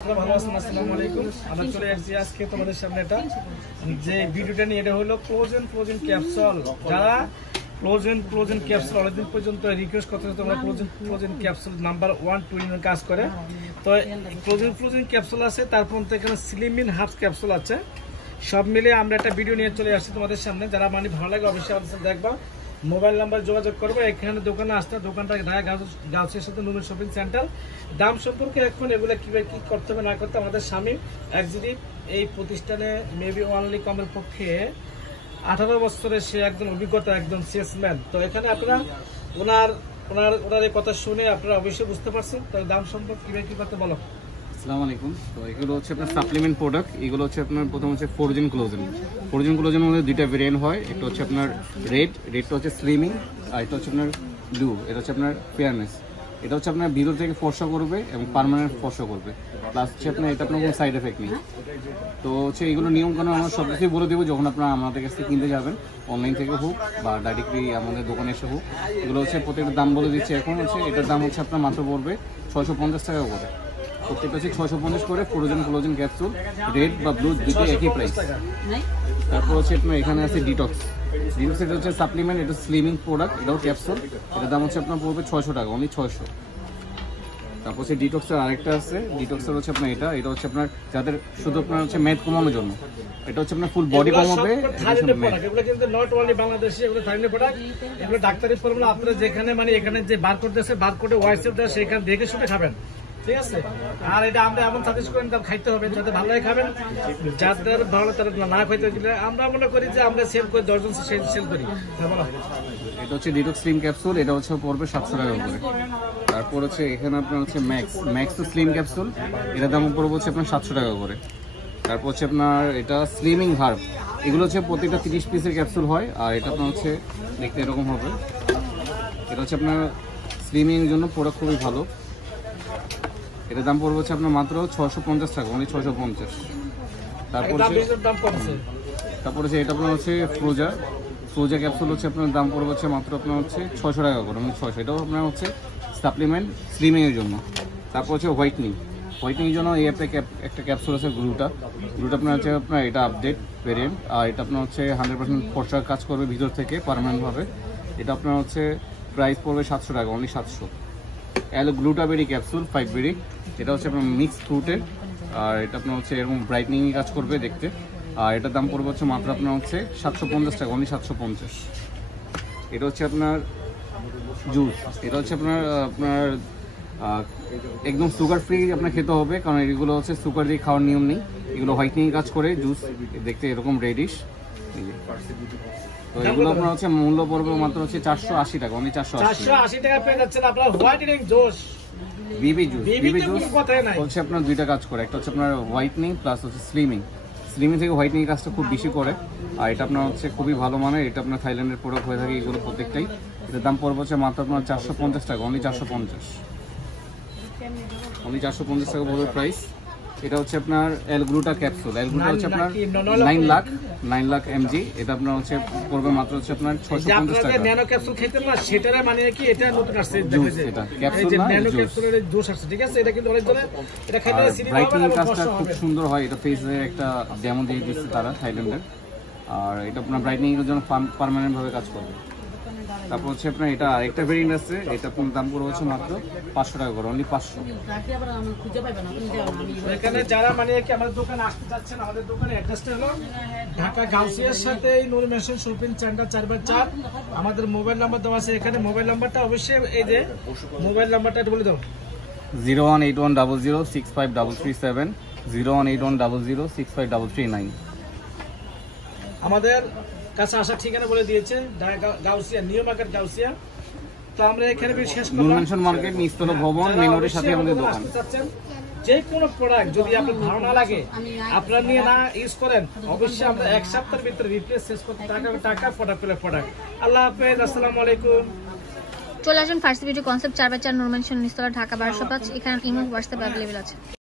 ভালো আছেন? আসসালামু আলাইকুম। আমরা চলে আসছি আজকে তোমাদের সামনে এটা যে ভিডিওটা নিয়ে, এটা হলো ফ্রোজেন ক্যাপসুল। যারা ফ্রোজেন ক্যাপসুল অনেকদিন পর্যন্ত রিকোয়েস্ট করতে তোমরা ফ্রোজেন ক্যাপসুল নাম্বার 1 2 এর কাজ করে। তো ফ্রোজেন ক্যাপসুল আছে, তারপর তো এখানে স্লিমিং হার্বস ক্যাপসুল আছে। সব মিলে আমরা একটা ভিডিও নিয়ে চলে আসছি তোমাদের সামনে। যারা মানে ভালো লাগে অবশ্যই আমাদের দেখবা, মোবাইল নাম্বার যোগাযোগ করবো। এখানে দোকানে আসতে, দোকানটা ঢাকা গাউসিয়ার সাথে নুরুল শপিং সেন্টার। দাম সম্পর্কে এখন এগুলো কিভাবে কি করতে হবে না করতে, আমাদের স্বামী এক্সিকিউটিভ এই প্রতিষ্ঠানে মেবি অনলি কমের পক্ষে 18 বছরের সে একজন অভিজ্ঞতা, একজন সেলসম্যান। তো এখানে আপনারা ওনার এই কথা শুনে আপনারা অবশ্যই বুঝতে পারছেন। তো দাম সম্পর্কে কিভাবে কি করতে বলো। আসসালামু আলাইকুম। তো এগুলো হচ্ছে আপনার সাপ্লিমেন্ট প্রোডাক্ট। এগুলো হচ্ছে আপনার প্রথম হচ্ছে ফ্রোজেন ক্লোজেনের মধ্যে দুইটা ভেরিয়েন্ট হয়। একটা হচ্ছে আপনার রেডটা হচ্ছে স্লিমিং, আর এটা হচ্ছে আপনার ব্লু, এটা হচ্ছে আপনার ফেয়ারনেস। এটা হচ্ছে আপনার ভিতর থেকে ফর্সা করবে এবং পার্মানেন্ট ফর্সা করবে, প্লাস হচ্ছে আপনার এটা আপনার কোনো সাইড এফেক্ট নেই। তো হচ্ছে এগুলো নিয়মকানুন আমরা সব কিছুই বলে দেবো যখন আপনারা আমাদের কাছ থেকে কিনতে যাবেন, অনলাইন থেকে হোক বা ডাইরেক্টলি আমাদের দোকানে এসে হোক। এগুলো হচ্ছে প্রত্যেকটা দাম বলে দিচ্ছে। এখন হচ্ছে এটার দাম হচ্ছে আপনার মাত্র পড়বে 650 টাকা করে। প্রত্যেকটা হচ্ছে 650 করে। ফ্রোজেন ক্যাপসুল রেড বা ব্লু দুটো একই প্রাইস। তারপর হচ্ছে আপনার এখানে আছে ডিটক্স। এটা হচ্ছে সাপ্লিমেন্ট, এটা স্লিমিং প্রোডাক্ট, এটাও ক্যাপসুল। এটার দাম হচ্ছে আপনার পড়বে 600 টাকা, অনলি 600। তারপর হচ্ছে ডিটক্সের আরেকটা আছে। ডিটক্সের হচ্ছে আপনার এটা হচ্ছে আপনার যাদের শুধু আপনার হচ্ছে মেদ কমানোর জন্য। এটা হচ্ছে আপনার ফুল বডি কমাবে। এগুলো কিন্তু নট অনলি বাংলাদেশি, এগুলো থাইল্যান্ডের প্রোডাক্ট। এগুলো ডাক্তারি ফর্মুলা। আপনারা যেখানে মানে এখানে যে বারকোড আছে, বারকোডে হোয়াটসঅ্যাপ দেওয়া, সেখানে দেখে শুনে খাবেন, ঠিক আছে? আর এটা আমরা এমন সাজেস্ট করেন খাইতে হবে যাতে ভালো লাগে খাবেন, যাদের ভালো তারা না খাইতে গেলে আমরা মনে করি যে আমরা সেল করি, 10 জন সেল করি। এটা হচ্ছে ডিটক্স স্লিম ক্যাপসুল, এটা হচ্ছে পড়বে 700 টাকা করে। তারপর হচ্ছে এখানে আপনার হচ্ছে ম্যাক্স স্লিম ক্যাপসুল, এটার দাম পড়বে হচ্ছে আপনার 700 টাকা করে। তারপর হচ্ছে আপনার এটা স্লিমিং হার্ব। এগুলো হচ্ছে প্রত্যেকটা 30 পিসের ক্যাপসুল হয়, আর এটা আপনার হচ্ছে দেখতে এরকম হবে। এটা হচ্ছে আপনার স্লিমিং এর জন্য প্রোডাক্ট খুবই ভালো। এটার দাম পড়বে হচ্ছে আপনার মাত্র 650 টাকা, অনলি 650। তারপর হচ্ছে এটা আপনার হচ্ছে ফ্রোজা ক্যাপসুল হচ্ছে আপনার দাম পড়বে হচ্ছে মাত্র আপনার হচ্ছে 600 টাকা করে, মানে 600। এটাও আপনার হচ্ছে সাপ্লিমেন্ট স্লিমিং এর জন্য। তারপর হচ্ছে হোয়াইটনিং এর জন্য এই একটা ক্যাপসুল আছে গ্লুটা আপনার হচ্ছে আপনার এটা আপডেট ভেরিয়েন্ট, আর এটা আপনার হচ্ছে 100% ফর্সার কাজ করবে ভিতর থেকে পার্মানেন্টভাবে। এটা আপনার হচ্ছে প্রাইস পড়বে 700 টাকা, অনলি 700। গ্লুটাবেরি ক্যাপসুল 5 বেরি, এটা হচ্ছে আপনার মিক্স ফ্রুটের, আর এটা আপনার হচ্ছে এরকম ব্রাইটনিং কাজ করবে দেখতে। আর এটার দাম পড়বে হচ্ছে মাত্র আপনার হচ্ছে 750 টাকা, অনলি 750। এটা হচ্ছে আপনার জুস। এটা হচ্ছে আপনার একদম সুগার ফ্রি আপনার খেতে হবে, কারণ এগুলো হচ্ছে সুগার দিয়ে খাওয়ার নিয়ম নেই। এগুলো হোয়াইটনিং কাজ করে, জুস দেখতে এরকম রেডিশ। তো এগুলো আপনার হচ্ছে মূল্য পড়বে মাত্র হচ্ছে 480 টাকা, অনলি 480 টাকা পেয়ে যাচ্ছেন আপনার হোয়াইটনিং জুস। বিবি জুস হচ্ছে আপনার দুইটা কাজ করে। একটা হচ্ছে আপনার হোয়াইটনিং প্লাস হচ্ছে স্লিমিং থেকে হোয়াইটনিং কাজটা খুব বেশি করে, আর এটা আপনার হচ্ছে খুবই ভালো মানের। এটা আপনার থাইল্যান্ডের প্রোডাক্ট হয়ে থাকে এগুলো প্রত্যেকটাই। এটার দাম পড়বে হচ্ছে মাত্র আপনার 450 টাকা, অনলি 450 টাকা বলবে প্রাইস। এটা হচ্ছে আপনার গ্লুটা ক্যাপসুল। গ্লুটা হচ্ছে আপনার 9 লাখ এমজি। এটা আপনার হচ্ছে পড়বে মাত্র হচ্ছে আপনার 650 টাকা। ন্যানো ক্যাপসুল খেতেন না, সেটারে মানে কি এটা নতুন আসছে, জুস। এটা ক্যাপসুল না, ন্যানো ক্যাপসুলের জুস আসছে, ঠিক আছে? এটা কিন্তু অনেক ধরে এটা খেতে সিরিয়াস হবে, ব্রাইটনিং কাজটা খুব সুন্দর হয়। এটা ফেসে একটা ডেমো দিয়ে দিচ্ছে তারা থাইল্যান্ডের, আর এটা আপনার ব্রাইটনিং এর জন্য পার্মানেন্ট ভাবে কাজ করবে। তারপর হচ্ছে আপনার এটা আরেকটা ভেরিয়েন্ট আছে। এটা আপনার দাম পড়বে হচ্ছে মাত্র 500 টাকা করে, অনলি 500। এখানে যারা মানে কি আমাদের দোকানে আসতে যাচ্ছেন, আমাদের দোকানের অ্যাড্রেসটা হলো ঢাকা গাউসিয়ার সাথে নুর মেশিন শপিং সেন্টার 4/4। আমাদের মোবাইল নাম্বার দেওয়া আছে এখানে। মোবাইল নাম্বারটা অবশ্যই এই যে মোবাইল নাম্বারটা বলে দাও। 01810065337, 01810065339। আমাদের কাছে আসার ঠিকানা বলে দিয়েছে, গাউসিয়া, নিউ মার্কেট গাউসিয়া। তো আমরা এখানে শেষ করলাম। মেনশন মার্কেট নিস্তল ভবন মেন রোডের সাথে আমাদের দোকান। যে কোনো প্রোডাক্ট যদি আপনার ভালো না লাগে, আপনার নিয়ে না ইউজ করেন, অবশ্যই আমরা 1 সপ্তাহের ভিতরে রিপ্লেস শেষ করতে টাকা প্রোডাক্ট। আল্লাহ হাফেজ, আসসালামু আলাইকুম। চলে আসুন first video concept 4/4 Noor mansion নিস্তলা ঢাকা 1205। এখানে ইমো হোয়াটসঅ্যাপ অ্যাভেলেবল আছে।